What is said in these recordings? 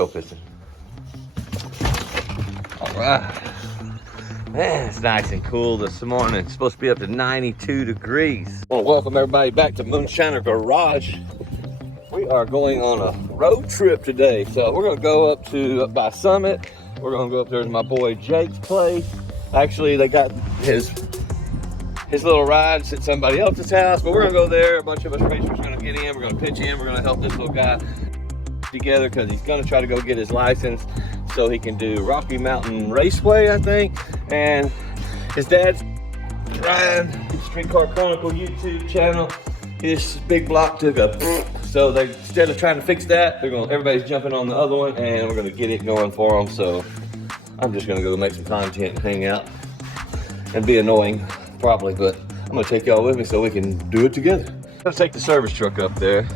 go piston. All right. Man, it's nice and cool this morning. It's supposed to be up to 92 degrees. I want to welcome everybody back to Moonshiner Garage. We are going on a road trip today. So we're going to go up by Summit. We're going to go up there to my boy Jake's place. Actually, they got his little rides at somebody else's house, but we're going to go there. A bunch of us racers are going to get in. We're going to pitch in. We're going to help this little guy together because he's going to try to go get his license so he can do Rocky Mountain Raceway, I think. And his dad's Ryan, Streetcar Chronicle YouTube channel. His big block took a so they, instead of trying to fix that, everybody's jumping on the other one, and we're gonna get it going for them. So I'm just gonna go make some content and hang out and be annoying, probably, but I'm gonna take y'all with me so we can do it together. Let's take the service truck up there.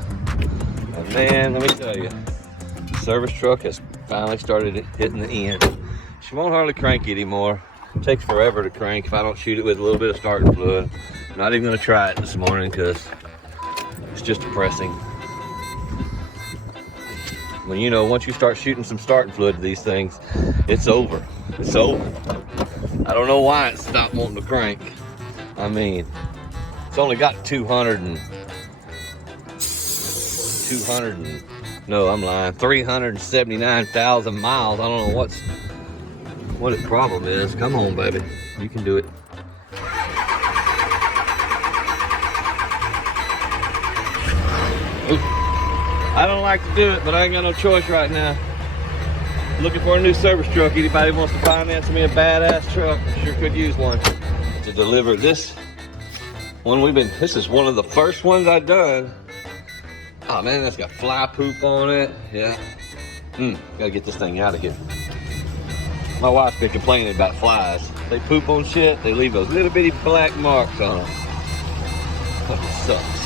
And man, let me tell you, the service truck has finally started hitting the end. She won't hardly crank anymore. It takes forever to crank if I don't shoot it with a little bit of starting fluid. I'm not even gonna try it this morning because it's just depressing. When you know, once you start shooting some starting fluid to these things, it's over. It's over. I don't know why it stopped wanting to crank. I mean, it's only got 379,000 miles. I don't know what its problem is. Come on, baby. You can do it. Ooh. I don't like to do it, but I ain't got no choice right now. Looking for a new service truck. Anybody wants to finance me a badass truck, sure could use one. To deliver this one, this is one of the first ones I've done. Oh man, that's got fly poop on it. Yeah. Gotta get this thing out of here. My wife's been complaining about flies. They poop on shit, they leave those little bitty black marks on them. Fucking sucks.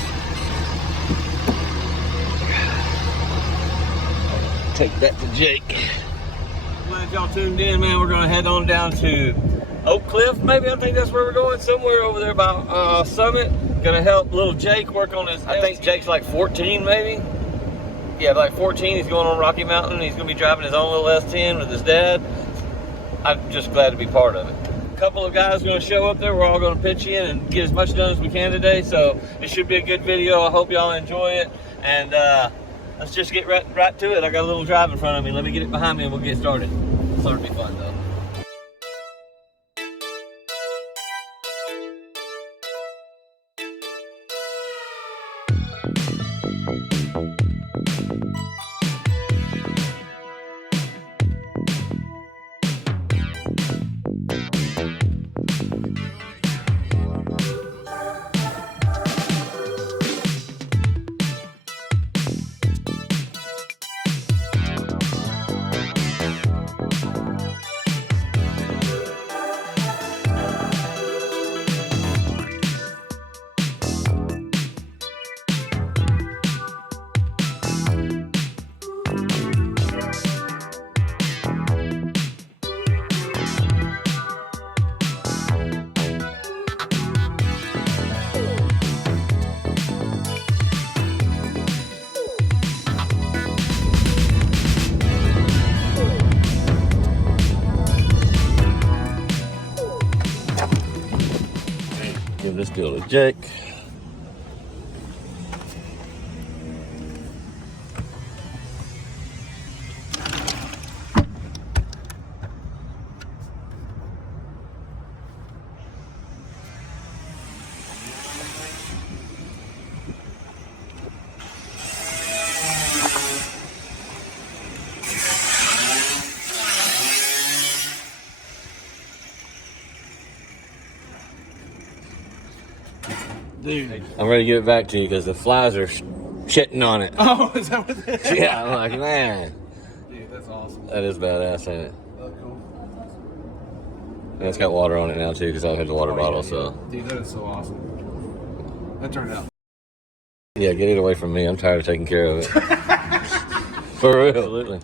Take that to Jake. Glad y'all tuned in, man. We're gonna head on down to Oak Cliff, maybe. I think that's where we're going, somewhere over there by Summit. Gonna help little Jake work on his, I think Jake's like 14 maybe. Yeah, like 14, he's going on Rocky Mountain. He's gonna be driving his own little S10 with his dad. I'm just glad to be part of it. A couple of guys are gonna show up there. We're all gonna pitch in and get as much done as we can today. So it should be a good video. I hope y'all enjoy it. And let's just get right to it. I got a little drive in front of me. Let me get it behind me and we'll get started. So it'll be fun though. Give this deal to Jake. Dude. I'm ready to give it back to you because the flies are shitting on it. Oh, is that what that is? Yeah, I'm like, man. Dude, that's awesome. That is badass, ain't it? That's cool. And it's got water on it now too because I had the water bottle, so. Dude, that is so awesome. That turned out. Yeah, get it away from me. I'm tired of taking care of it. For real. Absolutely.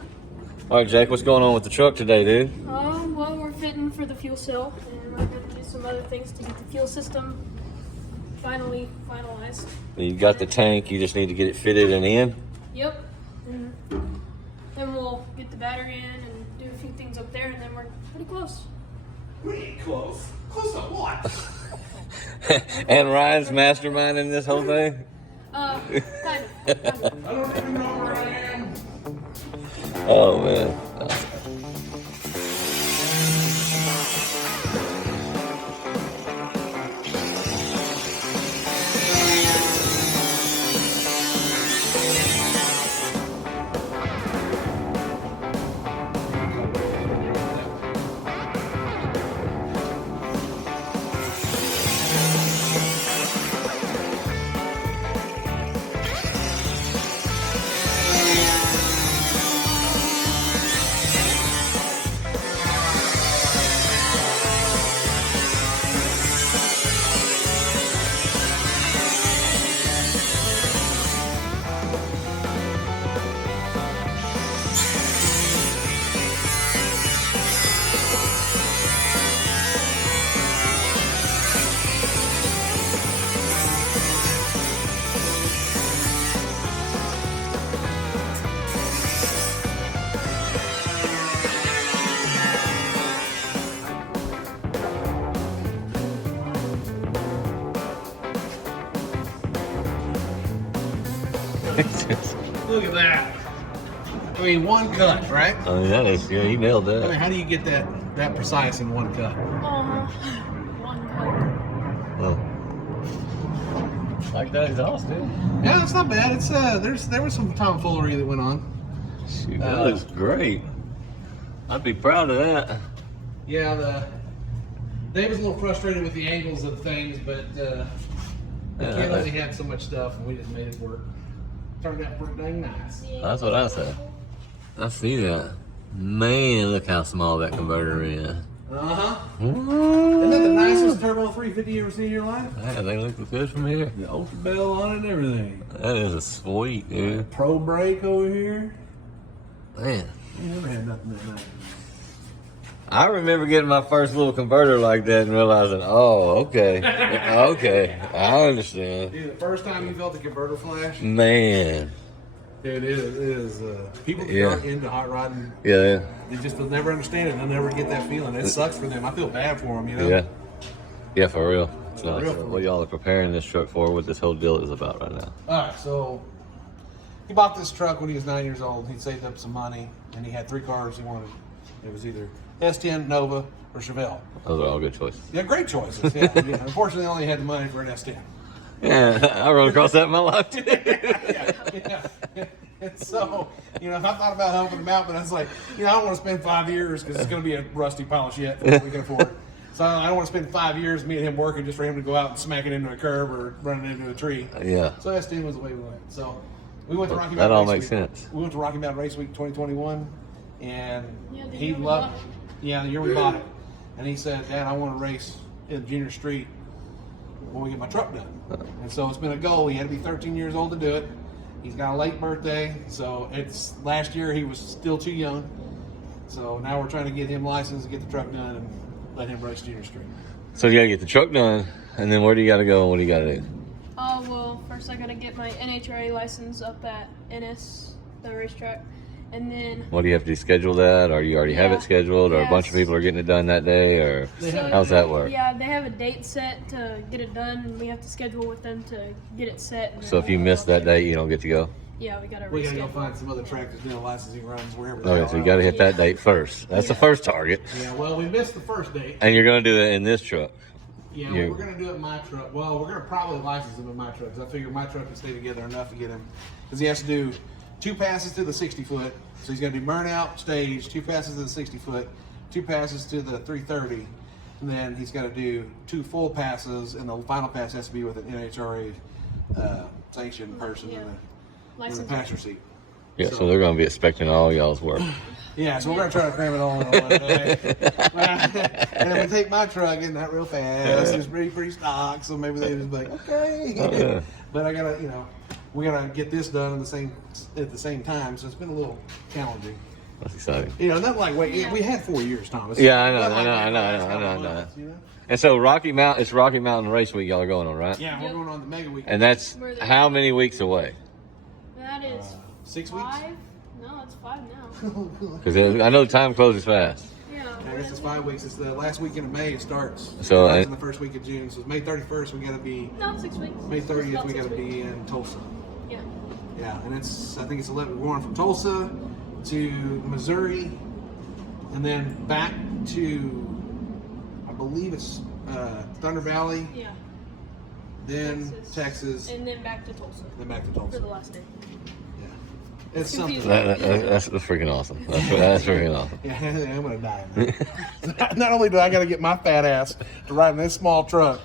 All right, Jake, what's going on with the truck today, dude? Well, we're fitting for the fuel cell, and I'm going to do some other things to get the fuel system finally finalized. You got the tank, you just need to get it fitted and in? Yep. And then we'll get get the battery in and do a few things up there, and then we're pretty close. Pretty close. Close to what? And Ryan's masterminding this whole thing? Kind of. I don't even know where I am. Oh, man. Look at that. I mean, one cut, right? I mean, that is, yeah, you nailed I mean, that. how do you get that precise in one cut? One cut. Like that exhaust, dude. Yeah, it's not bad. It's there was some tomfoolery that went on. Shoot, that looks great. I'd be proud of that. Yeah, Dave was a little frustrated with the angles of things, but the kid only had so much stuff, and we just made it work. Turned out pretty dang nice. That's what I said. I see that. Man, look how small that converter is. Uh-huh. Isn't that the nicest Turbo 350 you ever seen in your life? Yeah, they look good from here. The Ultra Bell on it and everything. That is a sweet, dude. Pro brake over here. Man. You never had nothing that nice. I remember getting my first little converter like that and realizing, oh, okay. Okay. I understand. Dude, the first time you felt the converter flash, Man. dude, it is people that Yeah. aren't into hot rodding, Yeah. they'll never understand it. They'll never get that feeling. It sucks for them. I feel bad for them, you know? Yeah. Yeah, for real. It's For nice. real. What y'all are preparing this truck for, what this whole deal is about right now. All right, so he bought this truck when he was 9 years old. He'd saved up some money, and he had three cars he wanted. It was either S10, Nova, or Chevelle. Those are all good choices. Yeah, great choices. Yeah. Yeah. Unfortunately, I only had the money for an S10. Yeah, I run across that in my life too. Yeah. And so, I thought about helping him out, but I was like, I don't want to spend 5 years because it's going to be a rusty pile of shit that we can afford. So I don't want to spend 5 years me and him working just for him to go out and smack it into a curb or run it into a tree. Yeah. So S10 was the way we went. So we went to Rocky Mountain That all Race makes Week. sense. We went to Rocky Mountain Race Week 2021, and Yeah, the he year we loved bought it. Yeah, the year we bought it. And he said, Dad, I want to race in Junior Street when we get my truck done. And so it's been a goal. He had to be 13 years old to do it. He's got a late birthday, so last year he was still too young. So now we're trying to get him licensed, get the truck done, and let him race Junior Street. So you gotta get the truck done, and then where do you gotta go and what do you gotta do? Well, first I gotta get my NHRA license up at NS, the racetrack, and then What do you have to do, schedule that, or you already have Yeah. it scheduled, or a bunch of Yes. people are getting it done that day, or how's that work? Yeah, they have a date set to get it done, and we have to schedule with them to get it set. And So if you miss that day, you don't get to go? yeah, we gotta We gotta go reschedule. find some other track that's doing licensing runs wherever they Okay, are. so you gotta hit that date first. That's the first target. Yeah, well, we missed the first date. And you're gonna do that in this truck. Yeah, You- we're gonna do it in my truck. Well, we're gonna probably license him in my truck because I figure my truck can stay together enough to get him. Because he has to do 2 passes to the 60-foot. So he's gonna do burnout stage, 2 passes to the 60-foot, 2 passes to the 330, and then he's got to do 2 full passes, and the final pass has to be with an NHRA sanctioned person Yeah. in the License. passenger seat. Yeah, so they're gonna be expecting all y'all's work. Yeah, so we're gonna try to cram it all in one day. And if we take my truck, it's not real fast. It's pretty stock, so maybe they just be like, okay. Oh, yeah. But I gotta, we gotta get this done at the same time. So it's been a little challenging. That's exciting. Not like we had 4 years, Thomas. Yeah, I know, Not I like know, that I know, last I know, couple I know. months, And so it's Rocky Mountain Race Week y'all are going on, right? Yeah, we're Yep. going on the mega week. And that's Where the- how many weeks away? That is 6 weeks. 5. No, it's 5 now. Because I know time closes fast. Yeah. I guess it's 5 weeks. It's the last weekend of May. It starts. So, It starts in the first week of June. So May 31st, we gotta be. No, 6 weeks. May It's 30th, about we 6 gotta weeks. be in Tulsa. Yeah. Yeah, and it's. I think it's 11. We're going from Tulsa to Missouri, and then back to. I believe it's Thunder Valley. Yeah. Then Texas. And then back to Tulsa Then back to for Tulsa. the last day. Yeah. It's something. confusing. That's freaking awesome. That's freaking awesome. Yeah, I'm gonna die. Man. Not only do I gotta get my fat ass to ride in this small truck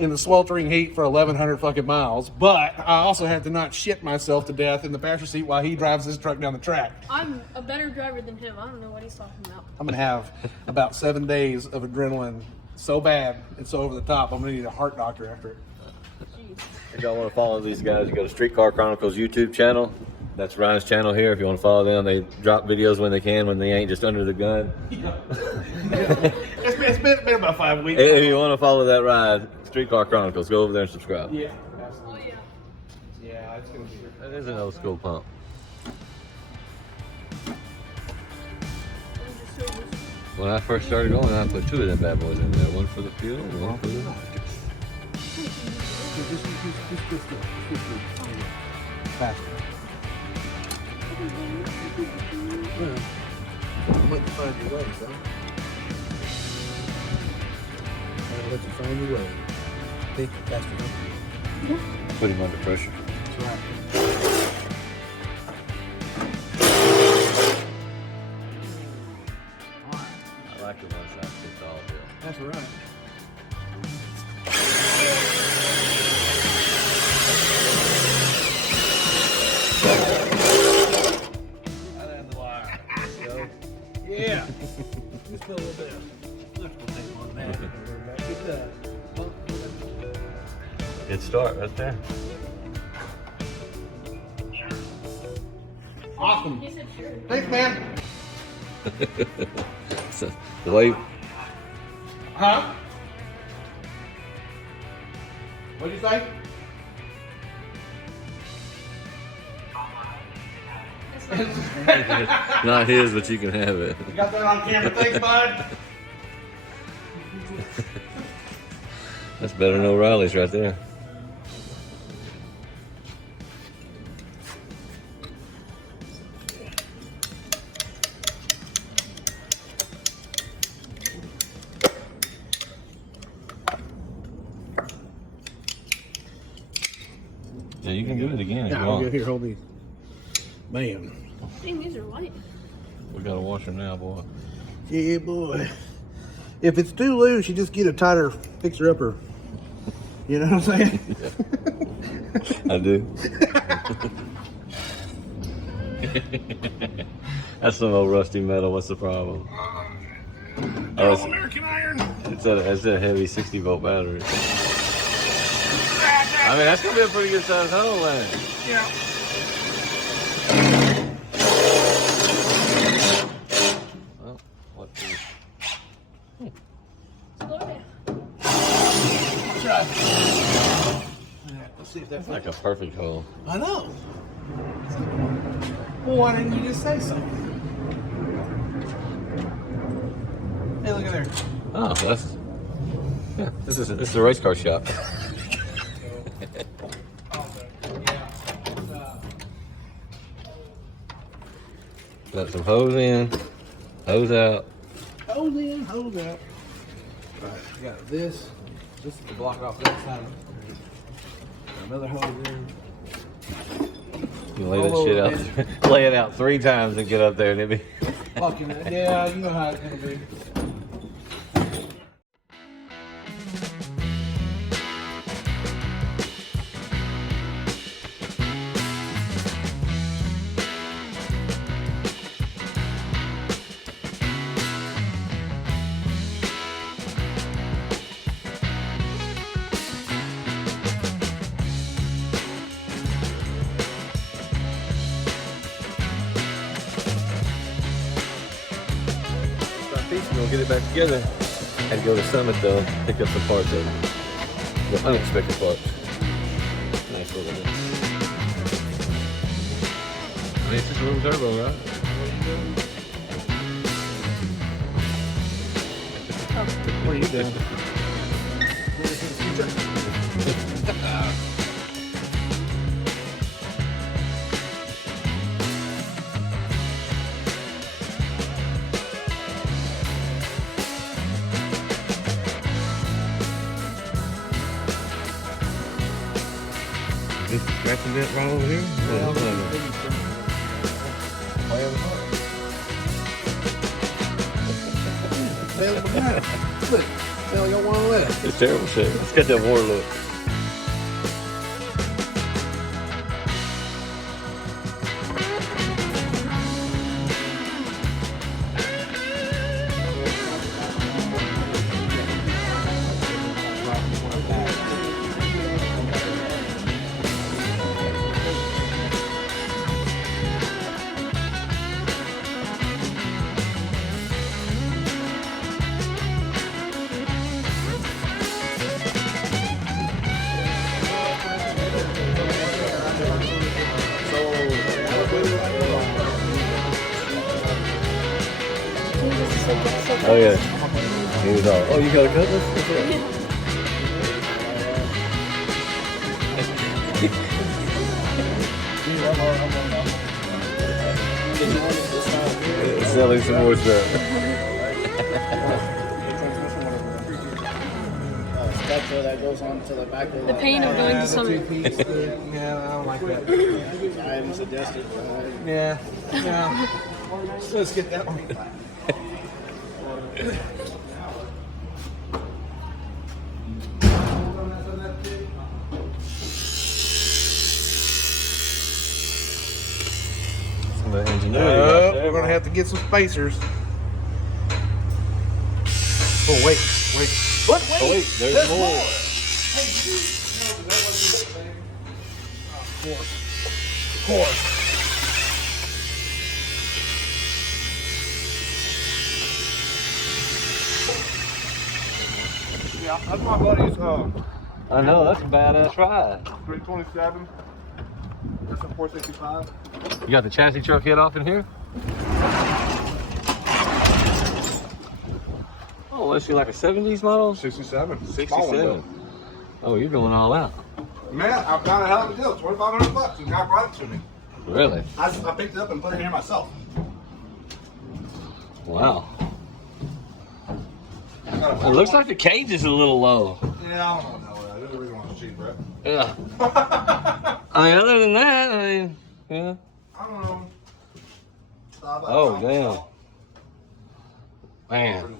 in the sweltering heat for 1,100 fucking miles, but I also have to not shit myself to death in the passenger seat while he drives this truck down the track. I'm a better driver than him. I don't know what he's talking about. I'm gonna have about 7 days of adrenaline so bad and so over the top. I'm gonna need a heart doctor after it. Jeez. If y'all want to follow these guys, you go to Streetcar Chronicles YouTube channel. That's Ryan's channel here. If you want to follow them, they drop videos when they can, when they ain't just under the gun. Yeah. It's been about 5 weeks. If you want to follow that ride, Streetcar Chronicles, go over there and subscribe. Yeah, Oh absolutely. yeah. Yeah, it's gonna be. That is an old school pump. When I first started going, I put 2 of them bad boys in there. One for the fuel and one for the... Faster. I'll let you find your way, son. I'll let you find your way. Think faster. Put him under pressure. That's right. I like it once I kicked all bill. That's right. Right on the wire. Yeah. Just put a little bit of electrical tape on that. Get that. Good start right there. Awesome. He said sure. Thanks, man. So, the way Huh? What'd you say? not his, but you can have it. You got that on camera? Thanks, bud. That's better than O'Reilly's right there. Yeah, you can do it again if you Yeah, I'll want. get here. Hold these. Man. Dang, these are light. We gotta wash them now, boy. Yeah, boy. If it's too loose, you just get a tighter fixer-upper. You know what I'm saying? I do. That's some old rusty metal. What's the problem? Oh, it's, American iron. it's a heavy 60-volt battery. I mean, that's gonna be a pretty good size hole, man. Yeah. Well, what the... Slow down. Try. Let's see if that's That's like a perfect hole. I know. Well, why didn't you just say something? Hey, look at there. Oh, that's... Yeah, this is a race car shop. Got some hose in, hose out. Hose in, hose out. Alright, we got this. This is to block off that side. Another hose in. You lay that shit out, lay it out 3 times and get up there and it'd be... Fucking, yeah, you know how it's gonna be. We'll get it back together. Had to go to Summit though, pick up some parts of it. The unexpected parts. Nice little bit. mean, it's just a little turbo, right? What are you doing? This scratching bit right over here? Look, hell, y'all want to let. It's terrible shit. Let's get that war look. Oh yeah. He was all, oh, you got a cut this? Selling some more stuff. Structure that goes on to the back of The pain of going to some. Yeah, I don't like that. I haven't suggested. Yeah, yeah. So let's get that one. We're gonna have to get some spacers. Oh wait. What? Wait. Oh wait, there's more. Of course. Yeah, that's my buddy's I know, that's a badass ride. 327. That's a 465. You got the chassis truck head off in here? Oh, let's see, like a 70s model? 67. 67. Oh, you're going all out. Man, I found a hell of a deal. $2,500. The guy brought it to me. Really? I picked it up and put it in here myself. Wow. It looks like the cage is a little low. Yeah, I don't know that. The reason why it's cheap, right? Yeah. I mean, other than that, I mean, yeah. I don't know. Oh, damn. Man.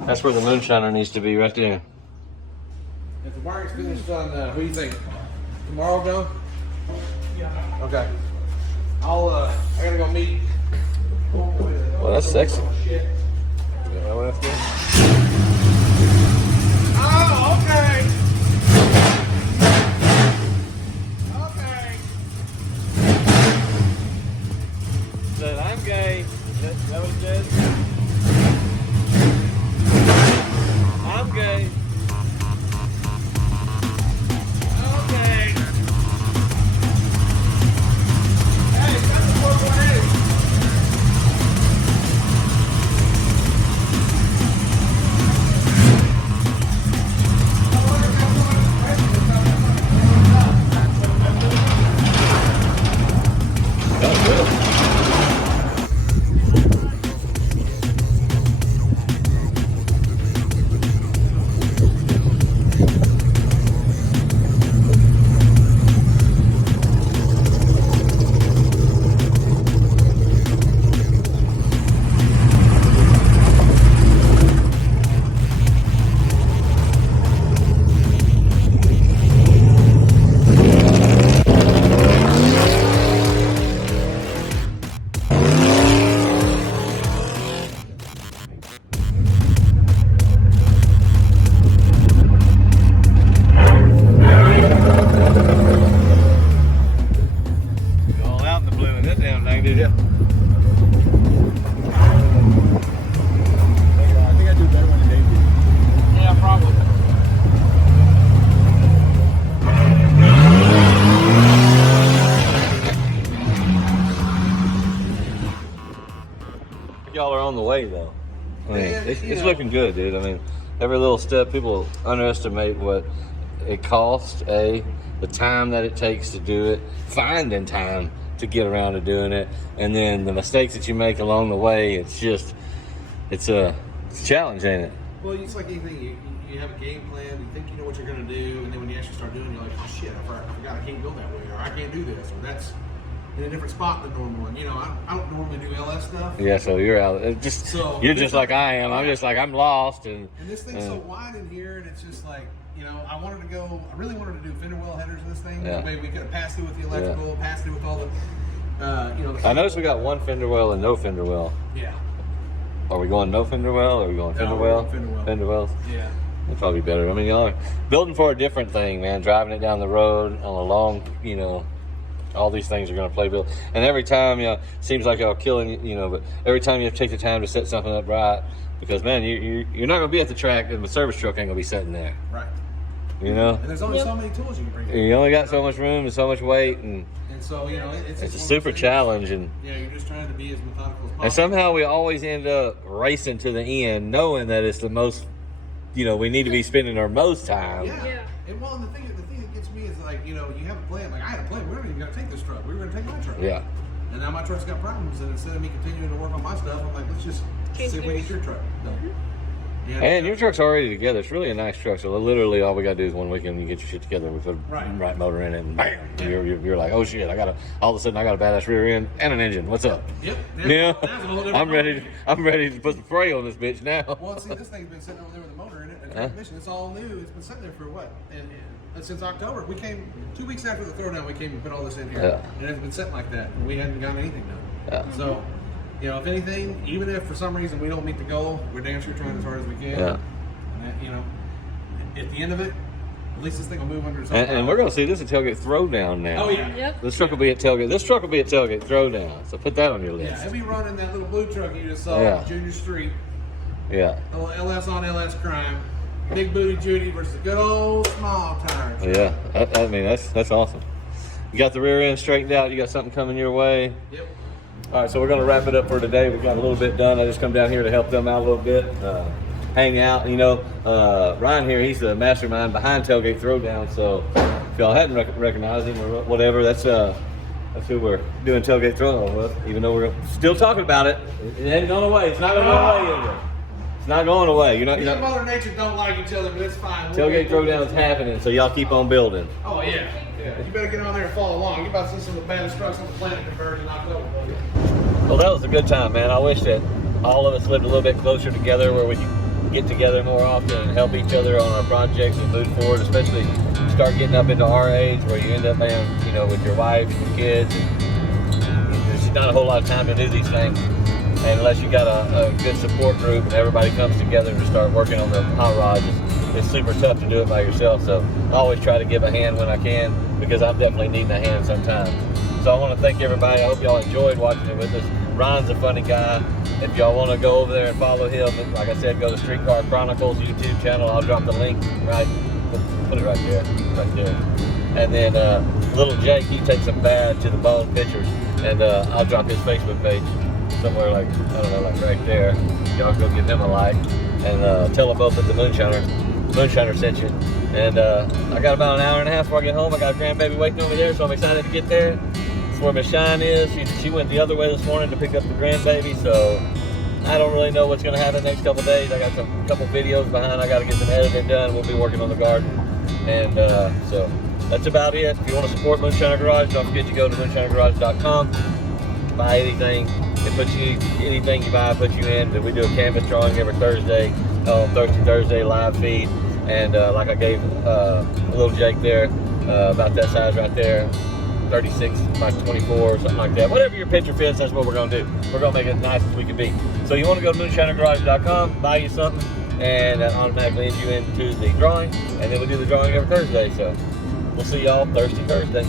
That's where the Moonshiner needs to be, right there. If the wiring's finished on, who do you think? Tomorrow, Joe? Yeah. Okay. I gotta go meet. Well, that's sexy. Oh, okay. Okay. Said, I'm gay. That was good. I'm gay. Okay. Hey, that's a 4.8. y'all are on the way though. I mean, Yeah, it's looking good, dude. I mean, every little step, people underestimate what it costs, the time that it takes to do it, finding time to get around to doing it, and then the mistakes that you make along the way. It's a challenge, ain't it? Well, it's like anything. You have a game plan. You think you know what you're going to do, and then when you actually start doing it, you're like, oh shit, I forgot I can't go that way, or I can't do this, or that's in a different spot than normal. And I don't normally do LS stuff. Yeah, so you're out. You're just like I am. I'm just like I'm lost, and this thing's so wide in here, and it's just like, I really wanted to do fender well headers in this thing. Yeah. Maybe we could have passed through with the electrical, passed through with all the, I noticed we got one fender well and no fender well. Yeah. Are we going no fender well? Or are we going fender No, well? fender well. Fender wells? Yeah. That'd probably be better. I mean, building for a different thing, man. Driving it down the road on a long, all these things are going to play bill. And every time, seems like y'all killing, but every time you have to take the time to set something up right, because man, you're not going to be at the track, and the service truck ain't going to be sitting there. Right. You know. And there's only so many tools you can bring in. You only got so much room and so much weight, and so it's a super challenge. And you're just trying to be as methodical as possible. and somehow we always end up racing to the end, knowing that it's the most, we need to be spending our most time. Yeah. And well, the thing that gets me is like, you have a plan. Like I had a plan. We weren't even going to take this truck. We were going to take my truck. Yeah. And now my truck's got problems. And instead of me continuing to work on my stuff, I'm like, let's just see if we can get your truck done. Yeah. And your truck's already together. It's really a nice truck. So literally, all we gotta do is one weekend you get your shit together. We put a right motor in it, and bam, you're like, oh shit! All of a sudden I got a badass rear end and an engine. What's up? Yep. Yeah. I'm ready to put some spray on this bitch now. Well, see, this thing's been sitting over there with a motor in it, and transmission. It's all new. It's been sitting there for what? And since October, we came 2 weeks after the throwdown. We came and put all this in here, and it's been sitting like that, and we hadn't gotten anything done. Yeah. So. If anything, even if for some reason we don't meet the goal, we're damn sure trying as hard as we can. Yeah. And at the end of it, at least this thing will move under its own And we're gonna see this at tailgate throwdown now. Oh yeah. Yep. This truck will be at tailgate. This truck will be at tailgate throwdown. So put that on your list. Yeah, it'll be running that little blue truck you just saw, Junior Street. Yeah. A little LS on LS crime. Big booty Judy versus the good old small tire truck. Yeah. I mean, that's awesome. You got the rear end straightened out. You got something coming your way. Yep. All right, so we're going to wrap it up for today. We got a little bit done. I just come down here to help them out a little bit, hang out. Ryan here, he's the mastermind behind Tailgate Throwdown. So if y'all hadn't recognized him or whatever, that's who we're doing Tailgate Throwdown with. Even though we're still talking about it, it ain't going away. It's not going to go away either. It's not going away. You're not. Mother Nature don't like each other, but it's fine. Tailgate Throwdown is happening, so y'all keep on building. Oh yeah. You better get on there and follow along. You're about to see some of the baddest trucks on the planet converge in October. Well, that was a good time, man. I wish that all of us lived a little bit closer together, where we could get together more often and help each other on our projects and move forward, especially start getting up into our age where you end up being, with your wife and your kids. There's not a whole lot of time to do these things. And unless you got a good support group and everybody comes together to start working on the hot rods, it's super tough to do it by yourself. So I always try to give a hand when I can, because I'm definitely needing a hand sometimes. So I want to thank everybody. I hope y'all enjoyed watching it with us. Ryan's a funny guy. If y'all want to go over there and follow him, like I said, go to Streetcar Chronicles YouTube channel. I'll drop the link right. Put it right there. And then little Jake, he takes some bad to the bone pictures, and I'll drop his Facebook page somewhere like right there. Y'all go give him a like, and tell them both that the Moonshiner sent you. And I got about an hour and a half before I get home. I got a grandbaby waiting over there, so I'm excited to get there. That's where Miss Shine is. She went the other way this morning to pick up the grandbaby, so I don't really know what's going to happen the next couple of days. I got a couple videos behind. I got to get some editing done. We'll be working on the garden. And so that's about it. If you want to support Moonshiner Garage, don't forget to go to moonshinergarage.com. Buy anything. It puts you, anything you buy puts you in. We do a canvas drawing every Thursday, Thursday live feed. And like I gave little Jake there, about that size right there, 36 by 24 or something like that. Whatever your picture fits, that's what we're going to do. We're going to make it as nice as we can be. So you want to go to moonshinergarage.com, buy you something, and that automatically leads you into the drawing. And then we do the drawing every Thursday. So we'll see y'all Thursday.